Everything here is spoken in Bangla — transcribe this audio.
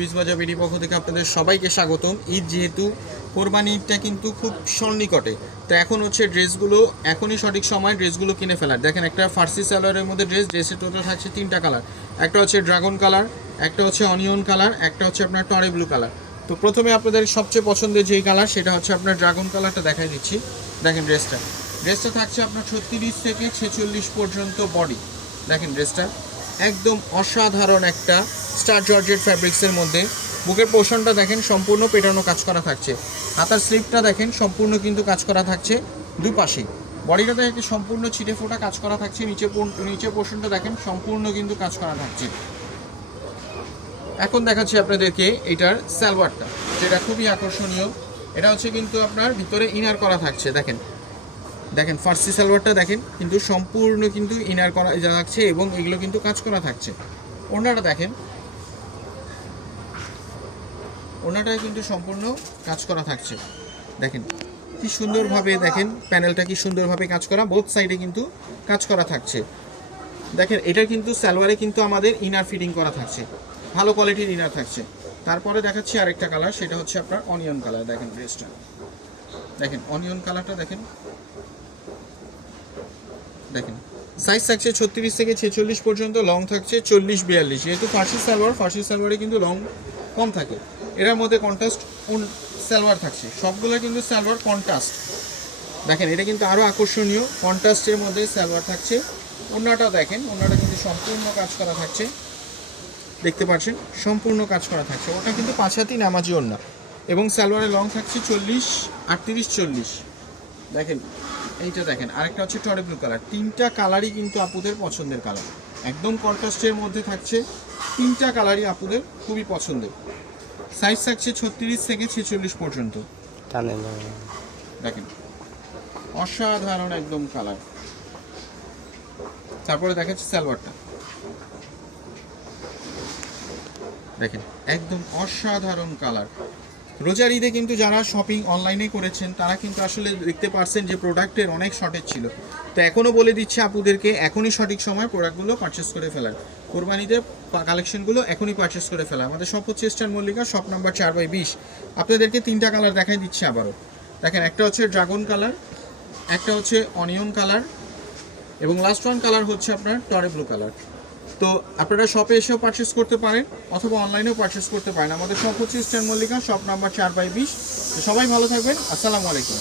বিজবাজার বিডি পক্ষ থেকে আপনাদের সবাইকে স্বাগতম। ঈদ যেহেতু কোরবানি ঈদটা কিন্তু খুব সন্নিকটে, তো এখন হচ্ছে ড্রেসগুলো এখনই সঠিক সময় ড্রেসগুলো কিনে ফেলার। দেখেন একটা ফার্সি সালোয়ারের মধ্যে ড্রেসের টোটাল থাকছে 3টা কালার। একটা হচ্ছে ড্রাগন কালার, একটা হচ্ছে অনিয়ন কালার, একটা হচ্ছে আপনার টরে ব্লু কালার। তো প্রথমে আপনাদের সবচেয়ে পছন্দের যেই কালার সেটা হচ্ছে আপনার ড্রাগন কালারটা দেখাই দিচ্ছি। দেখেন ড্রেসটা থাকছে আপনার 36 থেকে 46 পর্যন্ত বডি। দেখেন ড্রেসটা একদম অসাধারণ একটা স্টার জর্জেট ফ্যাব্রিক্সের মধ্যে। বুকের পোর্শনটা দেখেন সম্পূর্ণ পেটানো কাজ করা থাকছে। হাতার স্লিপটা দেখেন সম্পূর্ণ কিন্তু কাজ করা থাকছে দুই পাশেই। বডিটা দেখেন সম্পূর্ণ ছিটে ফোটা কাজ করা থাকছে। নিচে পোর্শনটা দেখেন সম্পূর্ণ কিন্তু কাজ করা থাকছে। এখন দেখাচ্ছি আপনাদেরকে এটার সালোয়ারটা, যেটা খুবই আকর্ষণীয়। এটা হচ্ছে কিন্তু আপনার ভিতরে ইনার করা থাকছে। দেখেন ফার্সি সালোয়ারটা দেখেন কিন্তু সম্পূর্ণ কিন্তু ইনার করা থাকছে এবং এগুলো কিন্তু কাজ করা থাকছে। ওড়নাটা দেখেন, ওড়নাটায় কিন্তু সম্পূর্ণ কাজ করা থাকছে। দেখেন কি সুন্দরভাবে, দেখেন প্যানেলটা কি সুন্দরভাবে কাজ করা, বোথ সাইডে কিন্তু কাজ করা থাকছে। দেখেন এটা কিন্তু সালোয়ারে কিন্তু আমাদের ইনার ফিটিং করা থাকছে, ভালো কোয়ালিটির ইনার থাকছে। তারপরে দেখাচ্ছি আরেকটা কালার, সেটা হচ্ছে আপনার অনিয়ন কালার। দেখেন ড্রেসটা দেখেন, অনিয়ন কালারটা দেখেন। দেখেন সাইজ থাকছে 36 থেকে 46 পর্যন্ত, লং থাকছে 40-42। যেহেতু ফার্সি সালোয়ারে কিন্তু লং কম থাকে। এটার মধ্যে কন্ট্রাস্ট সালোয়ার থাকছে, সবগুলো কিন্তু সালোয়ার কন্ট্রাস্ট। দেখেন এটা কিন্তু আরও আকর্ষণীয়, কন্ট্রাস্টের মধ্যে সালোয়ার থাকছে। ওড়নাটা দেখেন, ওড়নাটা কিন্তু সম্পূর্ণ কাজ করা থাকছে, দেখতে পাচ্ছেন সম্পূর্ণ কাজ করা থাকছে। ওটা কিন্তু 5 হাতি নামাজি ওড়না এবং সালোয়ারের লং থাকছে 40-38-40। দেখেন এইটা দেখেন, আরেকটা হচ্ছে টরে ব্লু কালার। 3টা কালারই কিন্তু আপুদের পছন্দের কালার, একদম কন্ট্রাস্টের মধ্যে থাকছে। 3টা কালারই আপুদের খুবই পছন্দের। সাইজ থাকছে 36 থেকে 46 পর্যন্ত। দেখেন অসাধারণ একদম কালার। তারপরে দেখাচ্ছি সালোয়ারটা, দেখেন একদম অসাধারণ কালার। রোজার ঈদে কিন্তু যারা শপিং অনলাইনে করেছেন তারা কিন্তু আসলে দেখতে পারছেন যে প্রোডাক্টের অনেক শর্টেজ ছিল। তো এখনও বলে দিচ্ছে আপুদেরকে এখনই সঠিক সময় প্রোডাক্টগুলো পারচেস করে ফেলার। কোরবানিতে কালেকশনগুলো এখনই পারচেস করে ফেলা। আমাদের শপ হচ্ছে ইস্টার্ন মল্লিকা, শপ নাম্বার 4/20। আপনাদেরকে 3টা কালার দেখাই দিচ্ছি আবারও। দেখেন একটা হচ্ছে ড্রাগন কালার, একটা হচ্ছে অনিয়ন কালার এবং লাস্ট ওয়ান কালার হচ্ছে আপনার টরে ব্লু কালার। তো আপনারা শপে এসেও পারচেস করতে পারেন অথবা অনলাইনেও পারচেস করতে পারেন। আমাদের শপ হচ্ছে ইস্টার্ন মল্লিকা, শপ নাম্বার 4/20। তো সবাই ভালো থাকবেন, আসসালামু আলাইকুম।